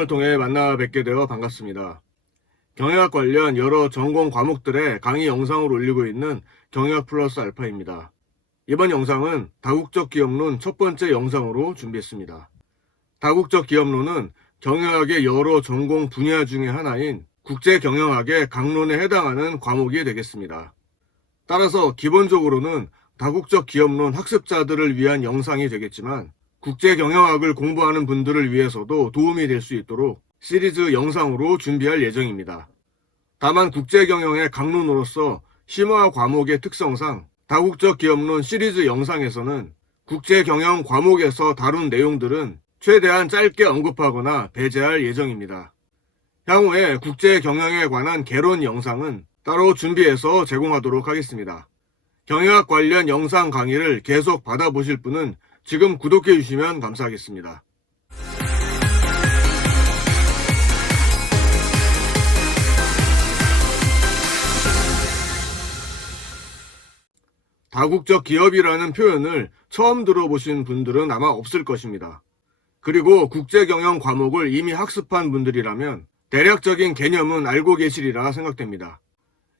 영상을 통해 만나 뵙게 되어 반갑습니다. 경영학 관련 여러 전공 과목들의 강의 영상을 올리고 있는 경영학 플러스 알파입니다. 이번 영상은 다국적 기업론 첫 번째 영상으로 준비했습니다. 다국적 기업론은 경영학의 여러 전공 분야 중의 하나인 국제경영학의 강론에 해당하는 과목이 되겠습니다. 따라서 기본적으로는 다국적 기업론 학습자들을 위한 영상이 되겠지만 국제경영학을 공부하는 분들을 위해서도 도움이 될 수 있도록 시리즈 영상으로 준비할 예정입니다. 다만 국제경영의 강론으로서 심화 과목의 특성상 다국적 기업론 시리즈 영상에서는 국제경영 과목에서 다룬 내용들은 최대한 짧게 언급하거나 배제할 예정입니다. 향후에 국제경영에 관한 개론 영상은 따로 준비해서 제공하도록 하겠습니다. 경영학 관련 영상 강의를 계속 받아보실 분은 지금 구독해 주시면 감사하겠습니다. 다국적 기업이라는 표현을 처음 들어보신 분들은 아마 없을 것입니다. 그리고 국제경영 과목을 이미 학습한 분들이라면 대략적인 개념은 알고 계시리라 생각됩니다.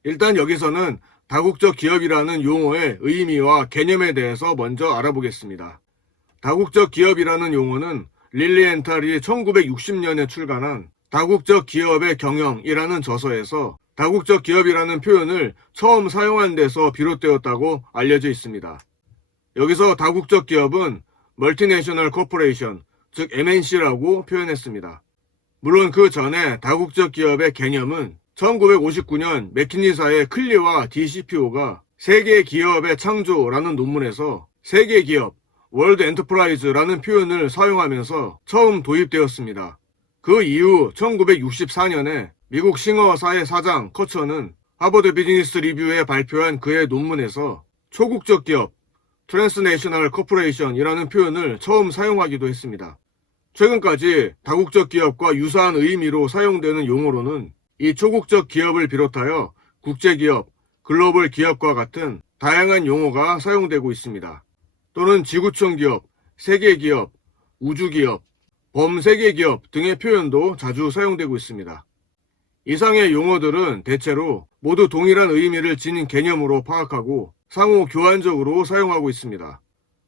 일단 여기서는 다국적 기업이라는 용어의 의미와 개념에 대해서 먼저 알아보겠습니다. 다국적 기업이라는 용어는 릴리엔탈이 1960년에 출간한 다국적 기업의 경영이라는 저서에서 다국적 기업이라는 표현을 처음 사용한 데서 비롯되었다고 알려져 있습니다. 여기서 다국적 기업은 멀티내셔널 코퍼레이션, 즉 MNC라고 표현했습니다. 물론 그 전에 다국적 기업의 개념은 1959년 맥키니사의 클리와 DCPO가 세계 기업의 창조라는 논문에서 세계 기업, 월드 엔터프라이즈라는 표현을 사용하면서 처음 도입되었습니다. 그 이후 1964년에 미국 싱어사의 사장 커처는 하버드 비즈니스 리뷰에 발표한 그의 논문에서 초국적 기업, 트랜스내셔널 코퍼레이션이라는 표현을 처음 사용하기도 했습니다. 최근까지 다국적 기업과 유사한 의미로 사용되는 용어로는 이 초국적 기업을 비롯하여 국제기업, 글로벌 기업과 같은 다양한 용어가 사용되고 있습니다. 또는 지구촌 기업, 세계기업, 우주기업, 범세계기업 등의 표현도 자주 사용되고 있습니다. 이상의 용어들은 대체로 모두 동일한 의미를 지닌 개념으로 파악하고 상호 교환적으로 사용하고 있습니다.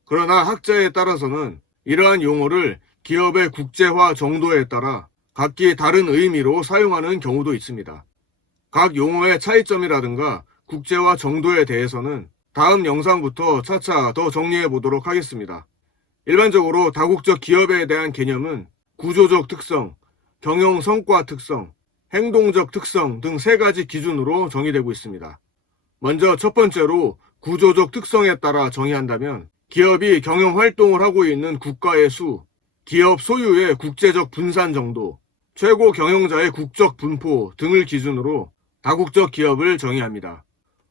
그러나 학자에 따라서는 이러한 용어를 기업의 국제화 정도에 따라 각기 다른 의미로 사용하는 경우도 있습니다. 각 용어의 차이점이라든가 국제화 정도에 대해서는 다음 영상부터 차차 더 정리해 보도록 하겠습니다. 일반적으로 다국적 기업에 대한 개념은 구조적 특성, 경영 성과 특성, 행동적 특성 등 세 가지 기준으로 정의되고 있습니다. 먼저 첫 번째로 구조적 특성에 따라 정의한다면 기업이 경영 활동을 하고 있는 국가의 수, 기업 소유의 국제적 분산 정도, 최고 경영자의 국적 분포 등을 기준으로 다국적 기업을 정의합니다.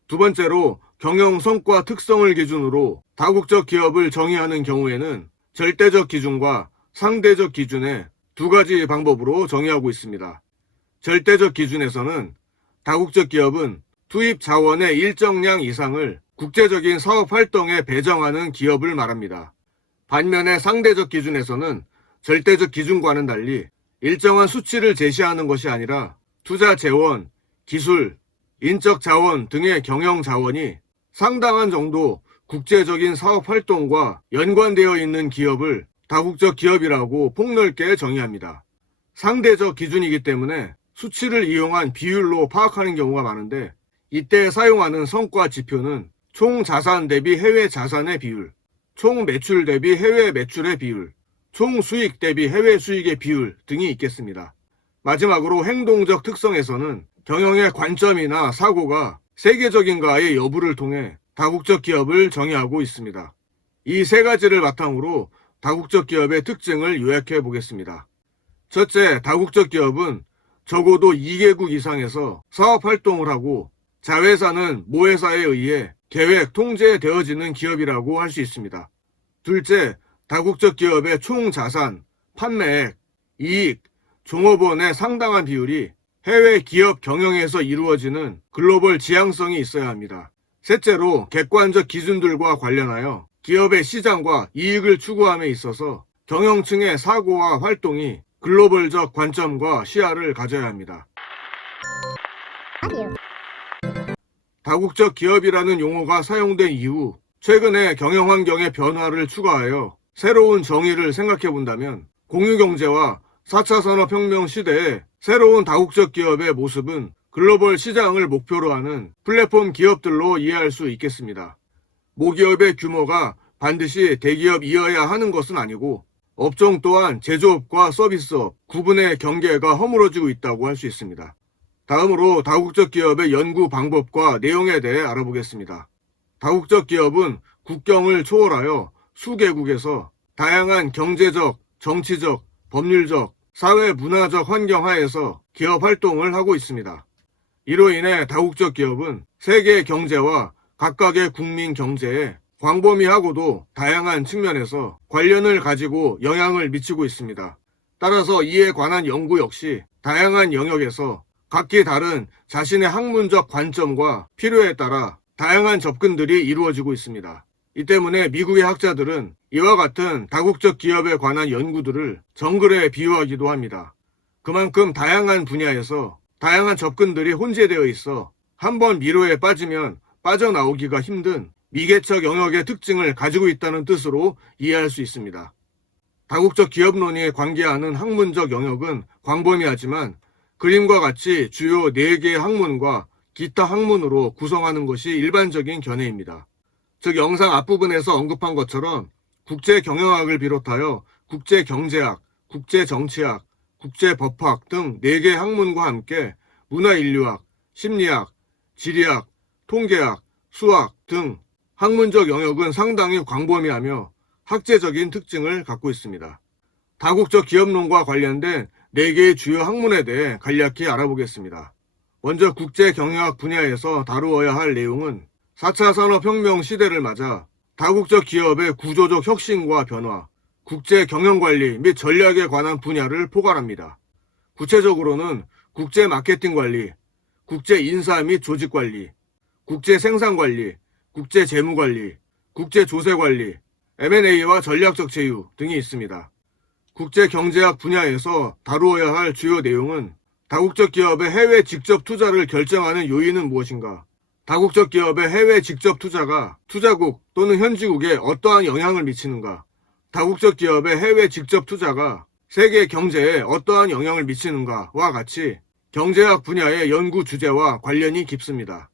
두 번째로 경영 성과 특성을 기준으로 다국적 기업을 정의하는 경우에는 절대적 기준과 상대적 기준의 두 가지 방법으로 정의하고 있습니다. 절대적 기준에서는 다국적 기업은 투입 자원의 일정량 이상을 국제적인 사업 활동에 배정하는 기업을 말합니다. 반면에 상대적 기준에서는 절대적 기준과는 달리 일정한 수치를 제시하는 것이 아니라 투자 재원, 기술, 인적 자원 등의 경영 자원이 상당한 정도 국제적인 사업 활동과 연관되어 있는 기업을 다국적 기업이라고 폭넓게 정의합니다. 상대적 기준이기 때문에 수치를 이용한 비율로 파악하는 경우가 많은데 이때 사용하는 성과 지표는 총 자산 대비 해외 자산의 비율, 총 매출 대비 해외 매출의 비율, 총 수익 대비 해외 수익의 비율 등이 있겠습니다. 마지막으로 행동적 특성에서는 경영의 관점이나 사고가 세계적인가의 여부를 통해 다국적 기업을 정의하고 있습니다. 이 세 가지를 바탕으로 다국적 기업의 특징을 요약해 보겠습니다. 첫째, 다국적 기업은 적어도 2개국 이상에서 사업 활동을 하고 자회사는 모회사에 의해 계획, 통제되어지는 기업이라고 할 수 있습니다. 둘째, 다국적 기업의 총 자산, 판매액, 이익, 종업원의 상당한 비율이 해외 기업 경영에서 이루어지는 글로벌 지향성이 있어야 합니다. 셋째로 객관적 기준들과 관련하여 기업의 시장과 이익을 추구함에 있어서 경영층의 사고와 활동이 글로벌적 관점과 시야를 가져야 합니다. 다국적 기업이라는 용어가 사용된 이후 최근에 경영 환경의 변화를 추가하여 새로운 정의를 생각해 본다면 공유경제와 4차 산업혁명 시대의 새로운 다국적 기업의 모습은 글로벌 시장을 목표로 하는 플랫폼 기업들로 이해할 수 있겠습니다. 모기업의 규모가 반드시 대기업이어야 하는 것은 아니고 업종 또한 제조업과 서비스업, 구분의 경계가 허물어지고 있다고 할 수 있습니다. 다음으로 다국적 기업의 연구 방법과 내용에 대해 알아보겠습니다. 다국적 기업은 국경을 초월하여 수개국에서 다양한 경제적, 정치적, 법률적, 사회 문화적 환경 하에서 기업 활동을 하고 있습니다. 이로 인해 다국적 기업은 세계 경제와 각각의 국민 경제에 광범위하고도 다양한 측면에서 관련을 가지고 영향을 미치고 있습니다. 따라서 이에 관한 연구 역시 다양한 영역에서 각기 다른 자신의 학문적 관점과 필요에 따라 다양한 접근들이 이루어지고 있습니다. 이 때문에 미국의 학자들은 이와 같은 다국적 기업에 관한 연구들을 정글에 비유하기도 합니다. 그만큼 다양한 분야에서 다양한 접근들이 혼재되어 있어 한번 미로에 빠지면 빠져나오기가 힘든 미개척 영역의 특징을 가지고 있다는 뜻으로 이해할 수 있습니다. 다국적 기업론이 관계하는 학문적 영역은 광범위하지만 그림과 같이 주요 4개의 학문과 기타 학문으로 구성하는 것이 일반적인 견해입니다. 즉 영상 앞부분에서 언급한 것처럼 국제경영학을 비롯하여 국제경제학, 국제정치학, 국제법학 등 4개의 학문과 함께 문화인류학, 심리학, 지리학, 통계학, 수학 등 학문적 영역은 상당히 광범위하며 학제적인 특징을 갖고 있습니다. 다국적 기업론과 관련된 4개의 주요 학문에 대해 간략히 알아보겠습니다. 먼저 국제경영학 분야에서 다루어야 할 내용은 4차 산업혁명 시대를 맞아 다국적 기업의 구조적 혁신과 변화, 국제경영관리 및 전략에 관한 분야를 포괄합니다. 구체적으로는 국제마케팅관리, 국제인사 및 조직관리, 국제생산관리, 국제재무관리, 국제조세관리, M&A와 전략적 제휴 등이 있습니다. 국제경제학 분야에서 다루어야 할 주요 내용은 다국적 기업의 해외 직접 투자를 결정하는 요인은 무엇인가? 다국적 기업의 해외 직접 투자가 투자국 또는 현지국에 어떠한 영향을 미치는가? 다국적 기업의 해외 직접 투자가 세계 경제에 어떠한 영향을 미치는가와 같이 경제학 분야의 연구 주제와 관련이 깊습니다.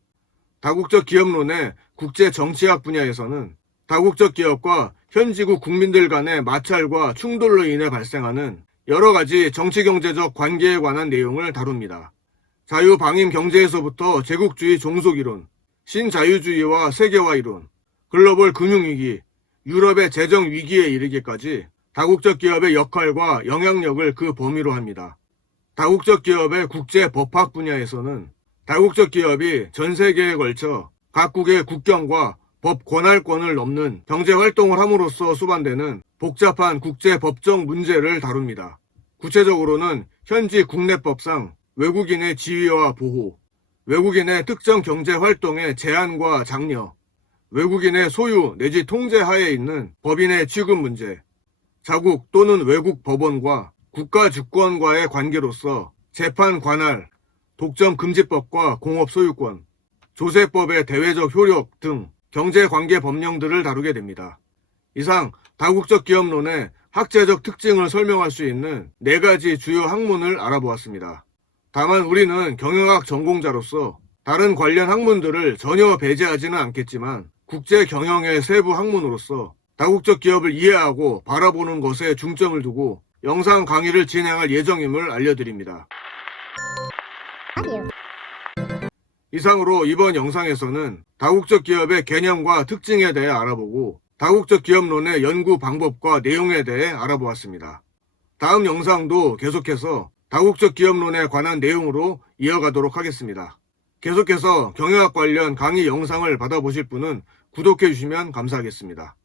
다국적 기업론의 국제정치학 분야에서는 다국적 기업과 현지국 국민들 간의 마찰과 충돌로 인해 발생하는 여러 가지 정치경제적 관계에 관한 내용을 다룹니다. 자유방임 경제에서부터 제국주의 종속이론, 신자유주의와 세계화 이론, 글로벌 금융위기, 유럽의 재정위기에 이르기까지 다국적 기업의 역할과 영향력을 그 범위로 합니다. 다국적 기업의 국제법학 분야에서는 다국적 기업이 전 세계에 걸쳐 각국의 국경과 법 권할권을 넘는 경제활동을 함으로써 수반되는 복잡한 국제법적 문제를 다룹니다. 구체적으로는 현지 국내법상 외국인의 지위와 보호, 외국인의 특정 경제활동의 제한과 장려, 외국인의 소유 내지 통제 하에 있는 법인의 취급 문제, 자국 또는 외국 법원과 국가 주권과의 관계로서 재판 관할, 독점금지법과 공업소유권, 조세법의 대외적 효력 등 경제관계 법령들을 다루게 됩니다. 이상 다국적 기업론의 학제적 특징을 설명할 수 있는 4가지 주요 학문을 알아보았습니다. 다만 우리는 경영학 전공자로서 다른 관련 학문들을 전혀 배제하지는 않겠지만 국제경영의 세부 학문으로서 다국적 기업을 이해하고 바라보는 것에 중점을 두고 영상 강의를 진행할 예정임을 알려드립니다. 이상으로 이번 영상에서는 다국적 기업의 개념과 특징에 대해 알아보고 다국적 기업론의 연구 방법과 내용에 대해 알아보았습니다. 다음 영상도 계속해서 다국적 기업론에 관한 내용으로 이어가도록 하겠습니다. 계속해서 경영학 관련 강의 영상을 받아보실 분은 구독해 주시면 감사하겠습니다.